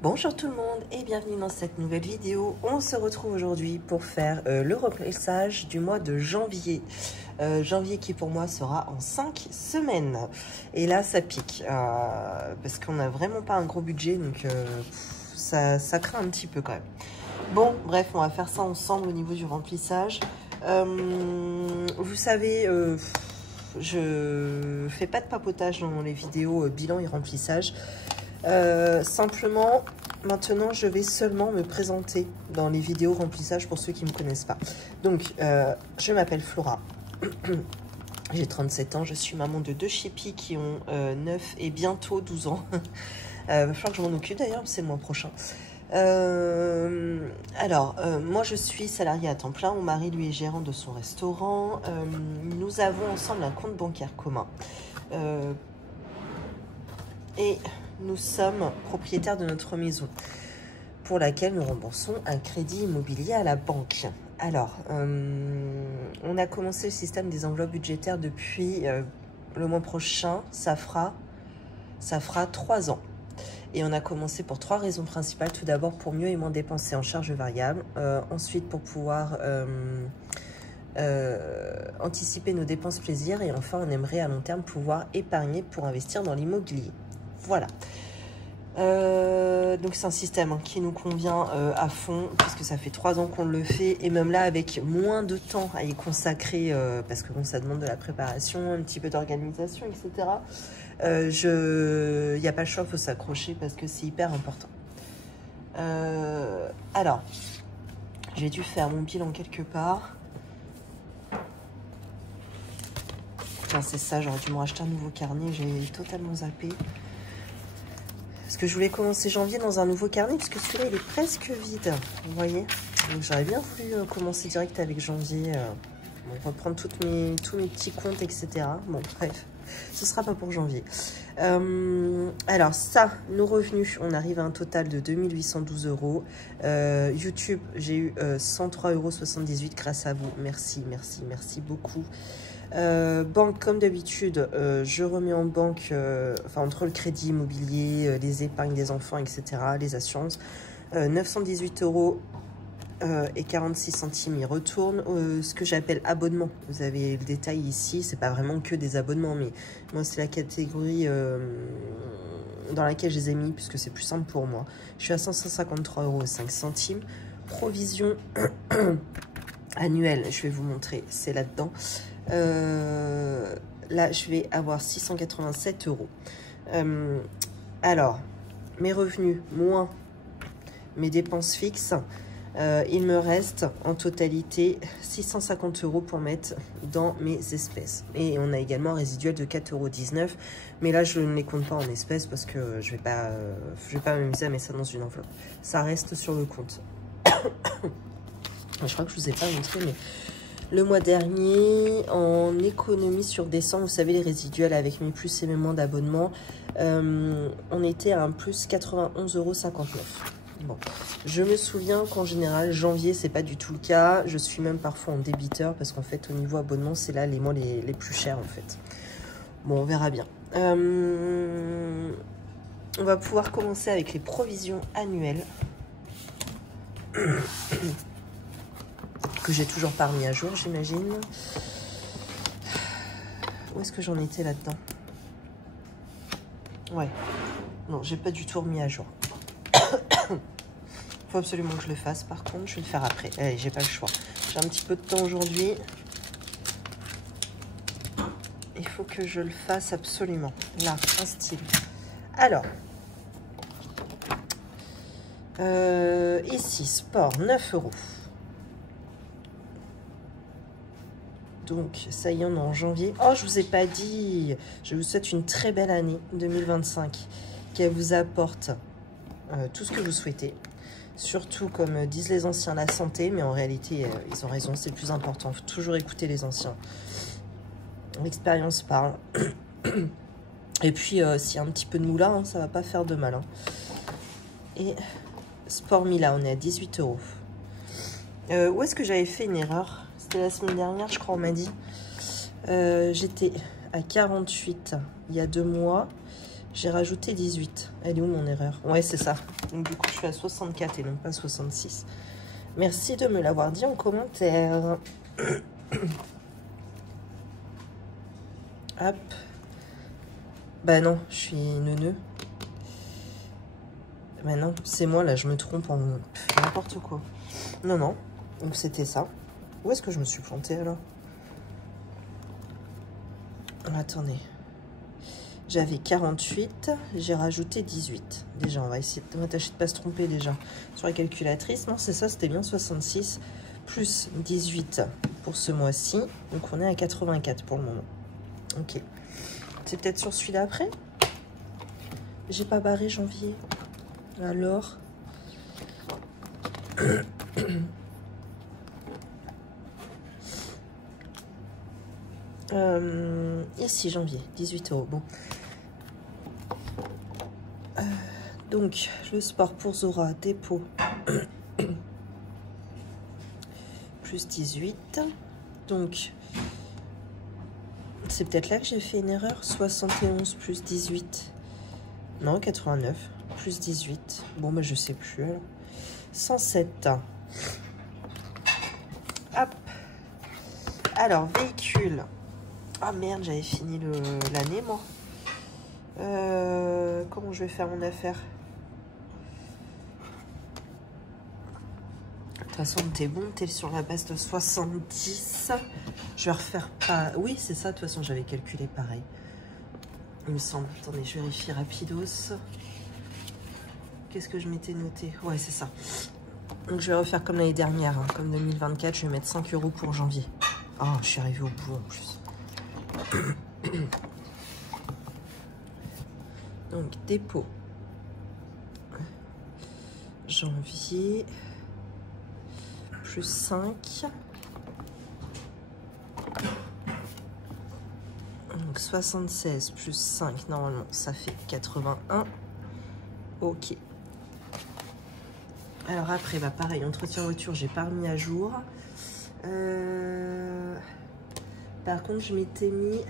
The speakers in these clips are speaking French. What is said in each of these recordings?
Bonjour tout le monde et bienvenue dans cette nouvelle vidéo. On se retrouve aujourd'hui pour faire le remplissage du mois de janvier. Janvier qui pour moi sera en 5 semaines. Et là ça pique parce qu'on n'a vraiment pas un gros budget, donc ça craint un petit peu quand même. Bon bref, on va faire ça ensemble au niveau du remplissage. Vous savez, je fais pas de papotage dans les vidéos bilan et remplissage. Simplement, maintenant, je vais seulement me présenter dans les vidéos remplissage pour ceux qui ne me connaissent pas. Donc, je m'appelle Flora. J'ai 37 ans. Je suis maman de 2 chippies qui ont 9 et bientôt 12 ans. Va falloir que je m'en occupe d'ailleurs, c'est le mois prochain. Moi, je suis salariée à temps plein. Mon mari, lui, est gérant de son restaurant. Nous avons ensemble un compte bancaire commun. Nous sommes propriétaires de notre maison pour laquelle nous remboursons un crédit immobilier à la banque. Alors, on a commencé le système des enveloppes budgétaires depuis le mois prochain. Ça fera 3 ans. Et on a commencé pour 3 raisons principales. Tout d'abord, pour mieux et moins dépenser en charges variables. Ensuite, pour pouvoir anticiper nos dépenses plaisir. Et enfin, on aimerait à long terme pouvoir épargner pour investir dans l'immobilier. Voilà. Donc c'est un système qui nous convient à fond, puisque ça fait 3 ans qu'on le fait, et même là avec moins de temps à y consacrer, parce que bon, ça demande de la préparation, un petit peu d'organisation, etc. Il n'y a pas le choix, il faut s'accrocher parce que c'est hyper important. Alors, j'ai dû faire mon bilan quelque part. Putain, c'est ça, j'aurais dû me racheter un nouveau carnet, j'ai totalement zappé. Parce que je voulais commencer janvier dans un nouveau carnet, puisque celui-là, il est presque vide, vous voyez. Donc j'aurais bien voulu commencer direct avec janvier, reprendre tous mes petits comptes, etc. Bon, bref, ce sera pas pour janvier. Alors ça, nos revenus, on arrive à un total de 2812 euros. YouTube, j'ai eu 103,78 € grâce à vous. Merci, merci, merci beaucoup. Banque, comme d'habitude, je remets en banque, entre le crédit immobilier, les épargnes des enfants, etc., les assurances, 918 € et 46 centimes y retournent. Ce que j'appelle abonnement, vous avez le détail ici, c'est pas vraiment que des abonnements, mais moi c'est la catégorie dans laquelle je les ai mis, puisque c'est plus simple pour moi. Je suis à 553,05 €. Provision annuelle, je vais vous montrer, c'est là-dedans. Là, je vais avoir 687 €. Alors, mes revenus moins mes dépenses fixes, il me reste en totalité 650 € pour mettre dans mes espèces. Et on a également un résiduel de 4,19 €. Mais là, je ne les compte pas en espèces parce que je vais pas m'amuser à mettre ça dans une enveloppe. Ça reste sur le compte. Je crois que je vous ai pas montré, mais le mois dernier, en économie sur décembre, vous savez, les résiduels avec mes plus et mes moins d'abonnement, on était à un plus 91,59 €. Bon, je me souviens qu'en général, janvier, c'est pas du tout le cas. Je suis même parfois en débiteur parce qu'en fait, au niveau abonnement, c'est là les mois les plus chers en fait. Bon, on verra bien. On va pouvoir commencer avec les provisions annuelles. Que j'ai toujours pas remis à jour, j'imagine. Où est-ce que j'en étais là-dedans? Ouais. Non, j'ai pas du tout remis à jour. Faut absolument que je le fasse, par contre. Je vais le faire après. Allez, j'ai pas le choix. J'ai un petit peu de temps aujourd'hui. Il faut que je le fasse absolument. Là, un style. Alors. Ici, sport, 9 €. Donc, ça y est, on est en janvier. Oh, je vous ai pas dit. Je vous souhaite une très belle année 2025. Qu'elle vous apporte tout ce que vous souhaitez. Surtout, comme disent les anciens, la santé. Mais en réalité, ils ont raison, c'est le plus important. Il faut toujours écouter les anciens. L'expérience parle. Et puis, s'il y a un petit peu de moula, ça va pas faire de mal. Et sport Mila, on est à 18 €. Où est-ce que j'avais fait une erreur? C'était la semaine dernière, je crois, on m'a dit. J'étais à 48 il y a 2 mois. J'ai rajouté 18. Elle est où mon erreur? Ouais, c'est ça. Donc du coup, je suis à 64 et non pas 66. Merci de me l'avoir dit en commentaire. Hop. Bah non, je suis neuneu. Bah non, c'est moi là, je me trompe en n'importe quoi. Non, non. Donc c'était ça. Où est-ce que je me suis plantée alors? Attendez. J'avais 48, j'ai rajouté 18. Déjà, on va essayer de tâcher de ne pas se tromper déjà sur la calculatrice. Non, c'est ça, c'était bien 66 plus 18 pour ce mois-ci. Donc, on est à 84 pour le moment. Ok. C'est peut-être sur celui-là après? J'ai pas barré janvier. Alors ici, janvier, 18 €. Bon. Donc, le sport pour Zora, dépôt, plus 18. Donc, c'est peut-être là que j'ai fait une erreur. 71 plus 18. Non, 89 plus 18. Bon, bah, je sais plus. Alors. 107. Hop. Alors, véhicule. Ah, merde, j'avais fini l'année, moi. Comment je vais faire mon affaire? De toute façon, t'es bon, t'es sur la base de 70. Je vais refaire pas... Oui, c'est ça, de toute façon, j'avais calculé pareil. Il me semble. Attendez, je vérifie rapidos. Qu'est-ce que je m'étais noté? Ouais, c'est ça. Donc, je vais refaire comme l'année dernière, hein, comme 2024. Je vais mettre 5 € pour janvier. Oh, je suis arrivée au bout en plus. Donc, dépôt. Janvier. Plus 5. Donc, 76 plus 5. Normalement, ça fait 81. Ok. Alors après, bah pareil, entretien voiture, j'ai pas remis à jour. Par contre, je m'étais mis...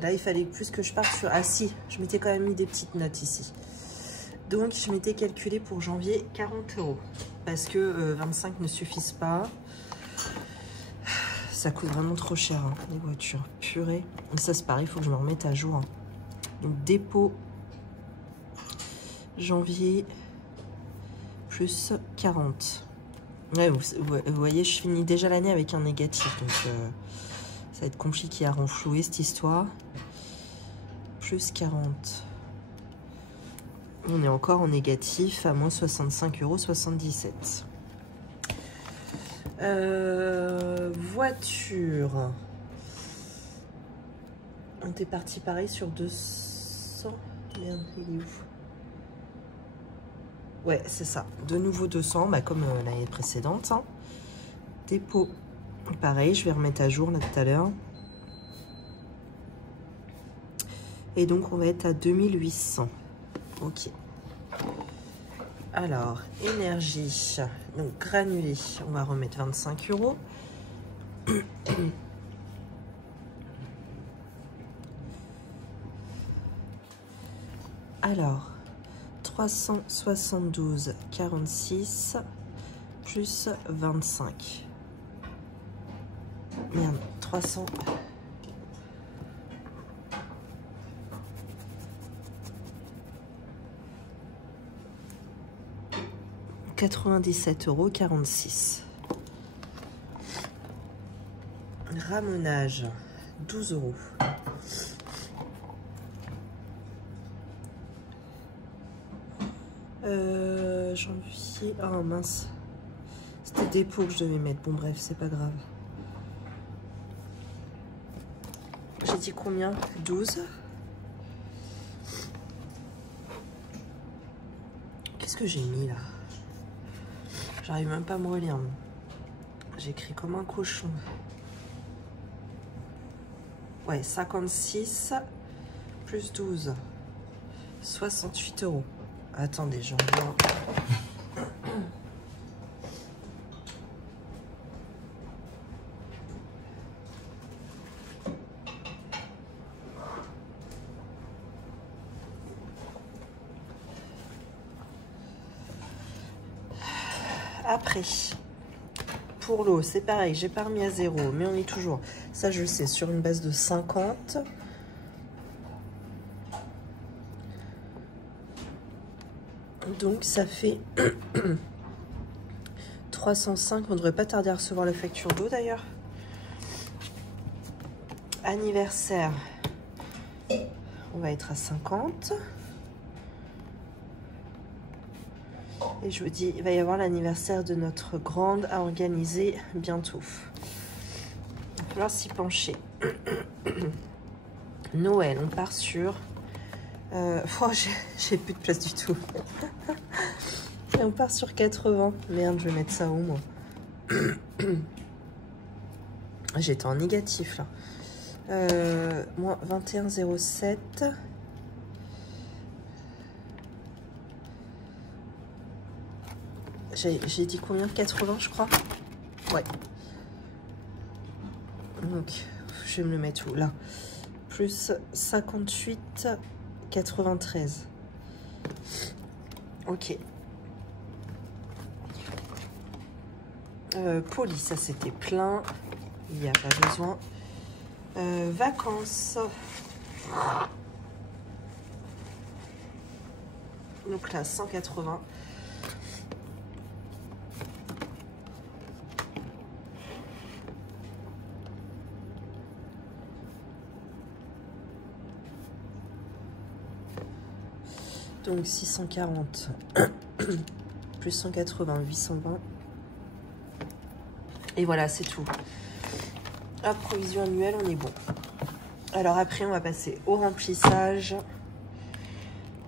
Là, il fallait plus que je parte sur... Ah si, je m'étais quand même mis des petites notes ici. Donc, je m'étais calculé pour janvier 40 €. Parce que 25 ne suffisent pas. Ça coûte vraiment trop cher, hein, les voitures. Purée. Et ça, c'est pareil, il faut que je me remette à jour. Hein. Donc, dépôt... Janvier... Plus 40. Ouais, vous voyez, je finis déjà l'année avec un négatif. Donc, ça va être compliqué à renflouer cette histoire. Plus 40. On est encore en négatif à moins 65,77 €. Voiture. On était parti pareil sur 200. Merde, il est où? Ouais, c'est ça. De nouveau 200, bah, comme l'année précédente. Hein. Dépôt. Pareil, je vais remettre à jour là tout à l'heure. Et donc, on va être à 2800. Ok. Alors, énergie. Donc, granulé. On va remettre 25 €. Alors, 372,46 plus 25. Merde, 300... 97,46 €. Ramonage, 12 €. Janvier... Oh mince. C'était dépôt que je devais mettre. Bon bref, c'est pas grave. J'ai dit combien? 12. Qu'est-ce que j'ai mis là? J'arrive même pas à me relire. J'écris comme un cochon. Ouais, 56 plus 12. 68 €. Attendez, j'en vois. Après, pour l'eau, c'est pareil, j'ai pas remis à 0, mais on est toujours, ça je sais, sur une base de 50. Donc ça fait 305, on devrait pas tarder à recevoir la facture d'eau d'ailleurs. Anniversaire, on va être à 50. Et je vous dis, il va y avoir l'anniversaire de notre grande à organiser bientôt. Il va falloir s'y pencher. Noël, on part sur... oh, j'ai plus de place du tout. Et on part sur 80. Merde, je vais mettre ça où, moi? J'étais en négatif, là. Moins 21,07. J'ai dit combien? 80, je crois. Ouais. Donc, je vais me le mettre où? Là. Plus 58, 93. Ok. Poli, ça c'était plein. Il n'y a pas besoin. Vacances. Donc là, 180. Donc 640 plus 180, 820. Et voilà, c'est tout. La provision annuelle, on est bon. Alors après, on va passer au remplissage.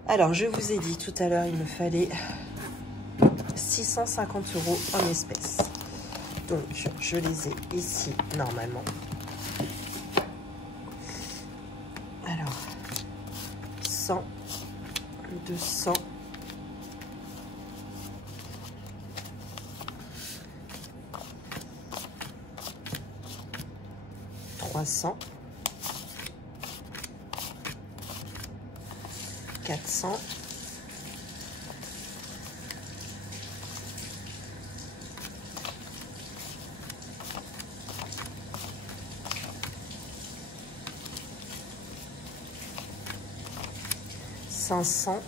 Alors, je vous ai dit tout à l'heure, il me fallait 650 € en espèces. Donc, je les ai ici, normalement. Alors, 100, 200, 300, 400, 500,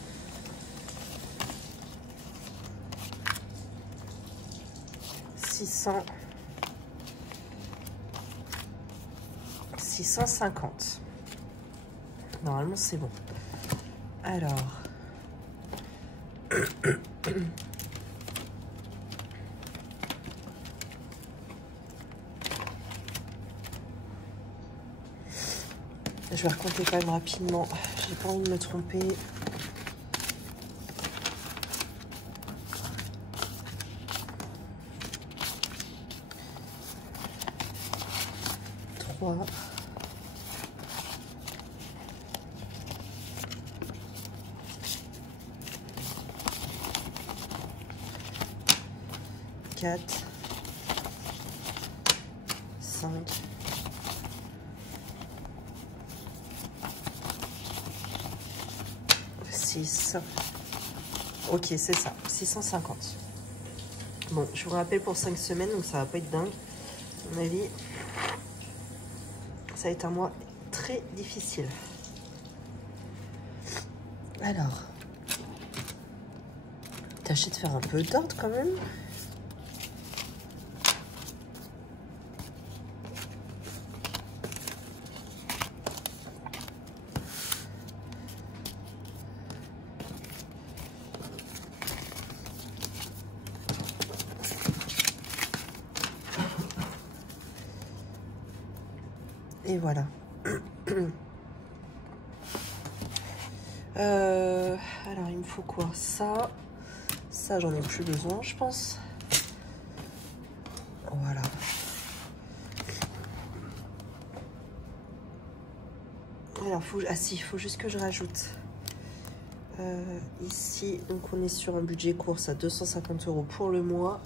600, 650. Normalement, c'est bon. Alors, je vais recompter quand même rapidement. J'ai pas envie de me tromper. Trois. 4, 5, 6. Ok, c'est ça, 650. Bon, je vous rappelle pour 5 semaines, donc ça va pas être dingue. À mon avis, ça va être un mois très difficile. Alors, tâchez de faire un peu d'ordre quand même. Et voilà. Alors, il me faut quoi? Ça, j'en ai plus besoin, je pense. Voilà. Alors, il faut juste que je rajoute. Ici, donc on est sur un budget course à 250 € pour le mois.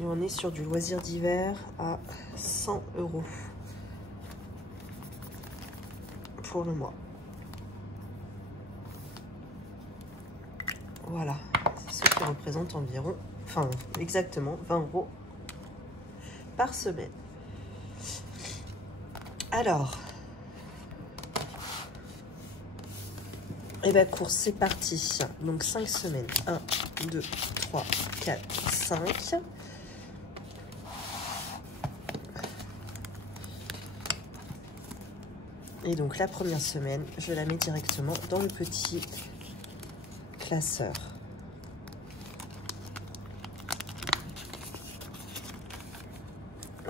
Et on est sur du loisir d'hiver à 100 € pour le mois. Voilà, c'est ce qui représente environ Enfin, exactement, 20 € par semaine. Alors, et bien course, c'est parti. Donc 5 semaines. 1, 2, 3, 4, 5. Et donc la première semaine, je la mets directement dans le petit classeur.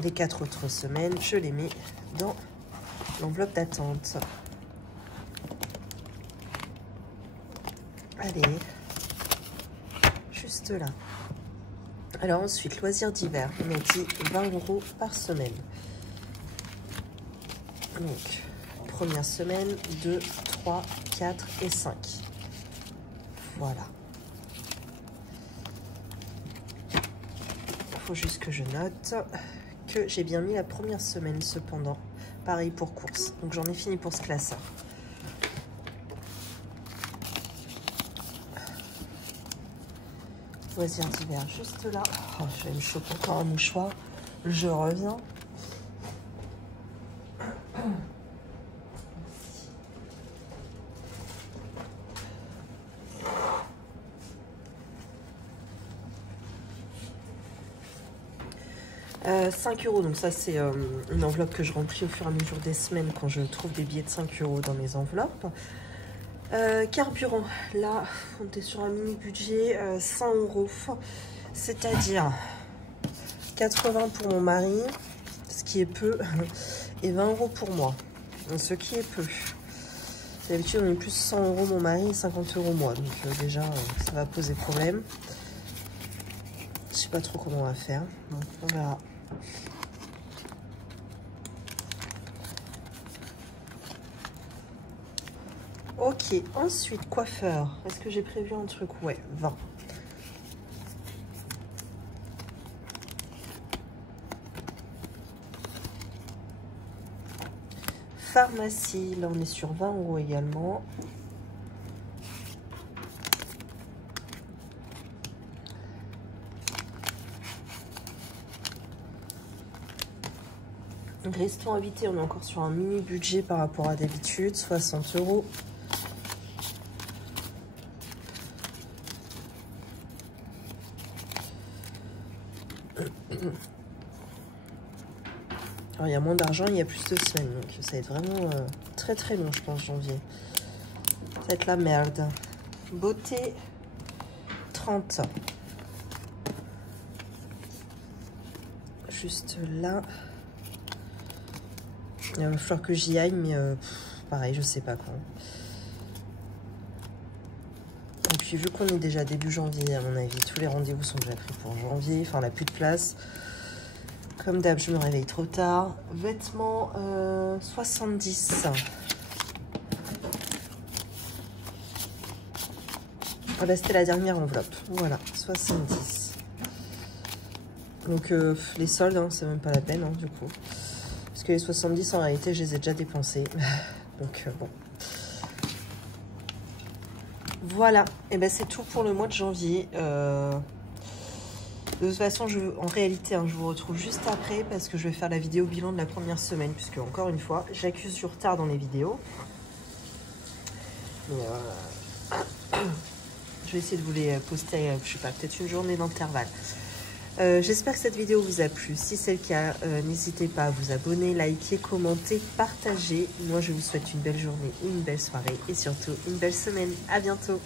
Les 4 autres semaines, je les mets dans l'enveloppe d'attente. Allez, juste là. Alors ensuite, loisirs d'hiver, on a dit 20 € par semaine. Donc, première semaine, 2, 3, 4 et 5. Voilà. Il faut juste que je note que j'ai bien mis la première semaine cependant. Pareil pour course. Donc j'en ai fini pour ce classeur. Loisirs d'hiver juste là. Oh, je vais me choper encore un mouchoir. Je reviens. « 5 €, donc ça c'est une enveloppe que je remplis au fur et à mesure des semaines quand je trouve des billets de 5 € dans mes enveloppes. Carburant, là on était sur un mini budget, 100 €, c'est-à-dire 80 pour mon mari, ce qui est peu, et 20 € pour moi, ce qui est peu. D'habitude on est plus 100 € mon mari et 50 € moi, donc déjà ça va poser problème. Je sais pas trop comment on va faire, bon, on verra. Ok, ensuite, coiffeur. Est-ce que j'ai prévu un truc? Ouais, 20. Pharmacie, là on est sur 20 € également. Restaurant invité, on est encore sur un mini budget par rapport à d'habitude, 60 €. Alors il y a moins d'argent, il y a plus de semaines, donc ça va être vraiment très très long je pense janvier. Ça va être la merde. Beauté, 30. Juste là. Il va falloir que j'y aille, mais pareil, je sais pas quand. Et puis vu qu'on est déjà début janvier, à mon avis, tous les rendez-vous sont déjà pris pour janvier. Enfin, on n'a plus de place. Comme d'hab, je me réveille trop tard. Vêtements, 70. Voilà, c'était la dernière enveloppe. Voilà, 70. Donc, les soldes, hein, c'est même pas la peine, hein, du coup. Parce que les 70, en réalité, je les ai déjà dépensés. Donc, bon. Voilà. Et ben c'est tout pour le mois de janvier. De toute façon, en réalité, hein, je vous retrouve juste après parce que je vais faire la vidéo bilan de la première semaine. Puisque, encore une fois, j'accuse du retard dans les vidéos. Mais, je vais essayer de vous les poster, je sais pas, peut-être une journée d'intervalle. J'espère que cette vidéo vous a plu. Si c'est le cas, n'hésitez pas à vous abonner, liker, commenter, partager. Moi, je vous souhaite une belle journée, une belle soirée et surtout une belle semaine. À bientôt.